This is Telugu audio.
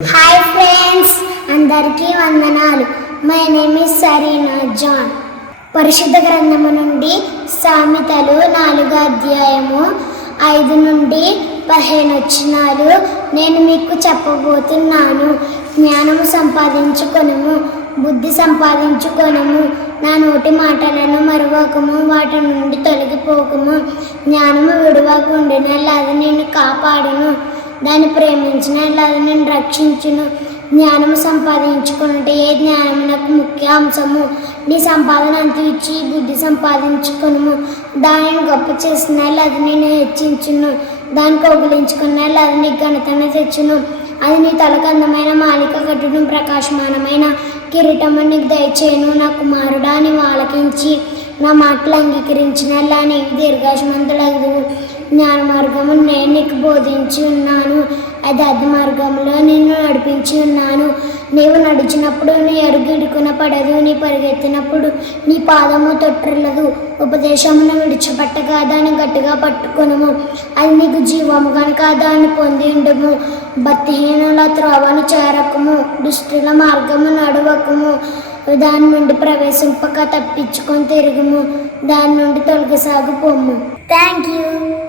హాయ్ ఫ్రెండ్స్ అందరికీ వందనాలు. My name is Sarina John పరిశుద్ధ గ్రంథము నుండి సామెతలు నాలుగో అధ్యాయము ఐదు నుండి పదిహేను వచ్చినాలు నేను మీకు చెప్పబోతున్నాను. జ్ఞానము సంపాదించుకొనము బుద్ధి సంపాదించుకొనము నా నోటి మాటలను మరువకము వాటి నుండి తొలగిపోకము. జ్ఞానము విడవకుండినల్లా అది నేను కాపాడును. దాన్ని ప్రేమించిన అది నేను రక్షించును. జ్ఞానము సంపాదించుకున్నట్టు ఏ జ్ఞానము నాకు ముఖ్య అంశము? నీ సంపాదన అంత ఇచ్చి బుద్ధి సంపాదించుకును దానిని గొప్ప చేసిన అది నేను హెచ్చించును. దాన్ని కౌగులించుకున్న అది నీ ఘనతను తెచ్చును. అది నీ తలకు అందమైన మాలిక కట్టును ప్రకాశమానమైన కిరీటము నీకు దయచేయను. నా కుమారుడా అని ఆలకించి నా మాటలు అంగీకరించిన నీవు దీర్ఘాశమంతులగు జ్ఞాన మార్గము నేను నీకు బోధించి ఉన్నాను. అది అది మార్గంలో నిన్ను నడిపించి ఉన్నాను. నీవు నడిచినప్పుడు నీ అడుగుడుకున పడదు నీ పరిగెత్తినప్పుడు నీ పాదము తొట్టలదు ఉపదేశమును విడిచిపెట్టగా దాన్ని గట్టిగా పట్టుకునము. అది నీకు జీవము కనుక దాన్ని పొంది ఉండము. భక్తిహీనుల త్రోవను చేరకము దుష్టుల మార్గము నడవకము. దాని నుండి ప్రవేశింపక తప్పించుకొని తిరుగుము. దాని నుండి తొలగిసాగు పొమ్ము థ్యాంక్ యూ